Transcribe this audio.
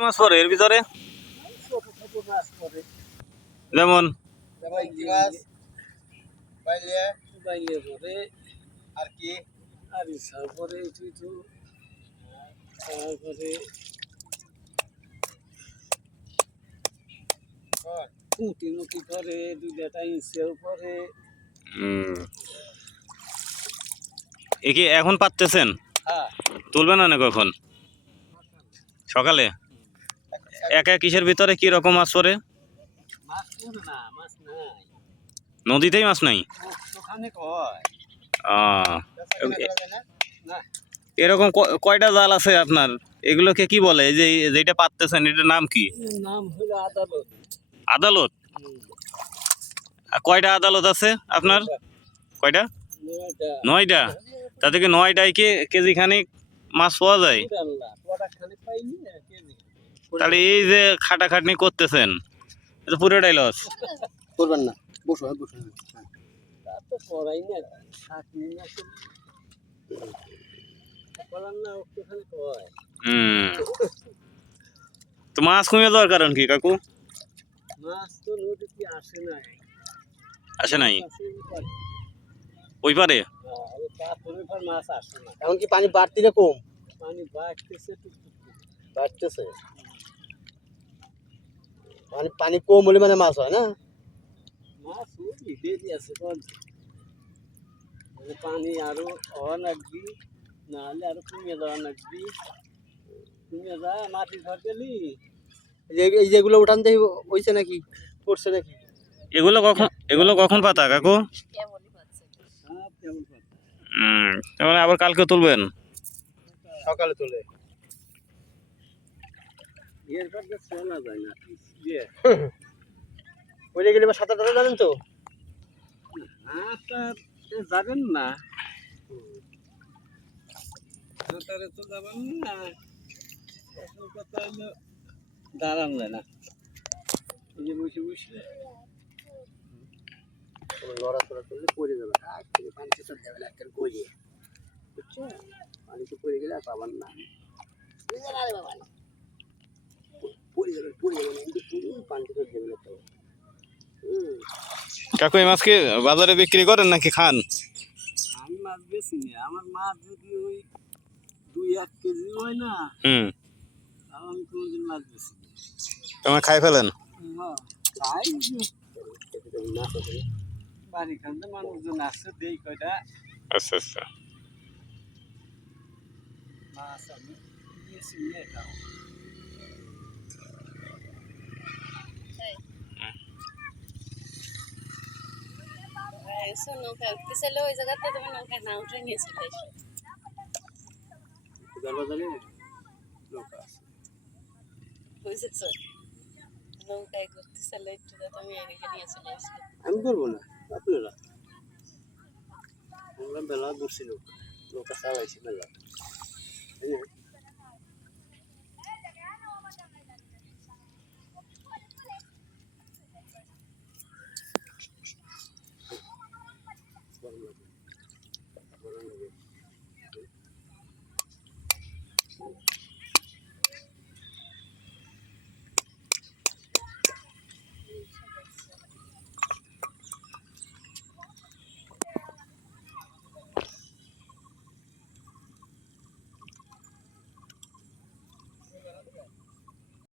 মাছ পড়ে এর ভিতরে? পরে যেমন? পরে আর কি আর পরে একটু তারপরে কর। মুটি করে পরে এ কি এখন পাচ্ছেন হ্যাঁ। তুলবেন না কখন সকালে? একা কিসের ভিতরে? কি রকম মাছ পড়ে? নদীতেই মাছ নাই? এরকম কয়টা জাল আছে আপনার? এগুলোকে কি বলে? যে, যেটা পাততেছেন, এটার নাম কি? আদালত? কয়টা আদালত আছে আপনার? কয়টা? নয়টা। নয়টা তা থেকে নয়টায় কি কেজি খানিক মাছ পাওয়া যায়? তাহলে এই যে খাটাখাটনি করতেছেন এটা পুরোটাই লস করবেন না। বসো হ্যাঁ, বসো তা তো না চাকরি না ওখানে কয়। তো মাছ কমে যাওয়ার কারণ কি কাকু? মাছ তো নদীতে আসে নাই? আসে নাই? ওই পারে। হ্যাঁ, ওই পাথরের পর মাছ আসে না। এখন কি পানি বাড়তি না কম? পানি বাড়তেছে বাড়তেছে? মানে পানি কম হলে মানে মাছ হয় না? মাছ আছে মানে পানি আরও হওয়া লাগবি নাহলে আরও কমিয়ে দেওয়া লাগবি। কমিয়ে যা মাটি ঘর গেলি এই যে- এই যেগুলো উঠান দিয়ে হইছে নাকি? পড়ছে নাকি? এগুলো কখন এগুলো কখন পাতা কাকু? হ্যাঁ তাহলে আবার কালকে তুলবেন? সকালে তোলে এর পর তো শোনা যায় না ইয়ে ওইটা গেলে সাঁতার টাতার জানেন তো? যাবেন না। সাঁতারে তো যাবেন না। এখন কথা হলো দাঁড়ান যায় না। এই যে বসে বসে। লড়াচড়া করলে পড়ে যাবে। পানিতে চলে যাবে একটা গড়িয়ে বুঝছ পানিতে পড়ে গেলে আর পাবার না। আরে বাবা। না। পড়ে যাবে পড়ে যাবে কিন্তু কাকু এই মাছ কি বাজারে বিক্রি করেন নাকি খান? আমি মাছ বেশি না। আমার মাছ যদি ওই দুই এক কেজি হয় না হুম। আমি কোনোদিন মাছ বেশি তোমার খাই ফেলেন? হ্যাঁ, তো বাড়ি মানুষজন আসছে দেই কয়টা। আচ্ছা আচ্ছা। মাছ আমি বেশি নিয়ে খাও এসো নৌকা উঠতে চাইলে ওই জায়গাতে তুমি নৌকা না উঠে নিয়ে চলে আছে বুঝেছ নৌকায় ঘুরতে চাইলে একটু তুমি এদিকে নিয়ে চলে এসো আমি করব না আপনারা আমরা বেলা দূরছি নৌকা নৌকা চালাইছি না はい。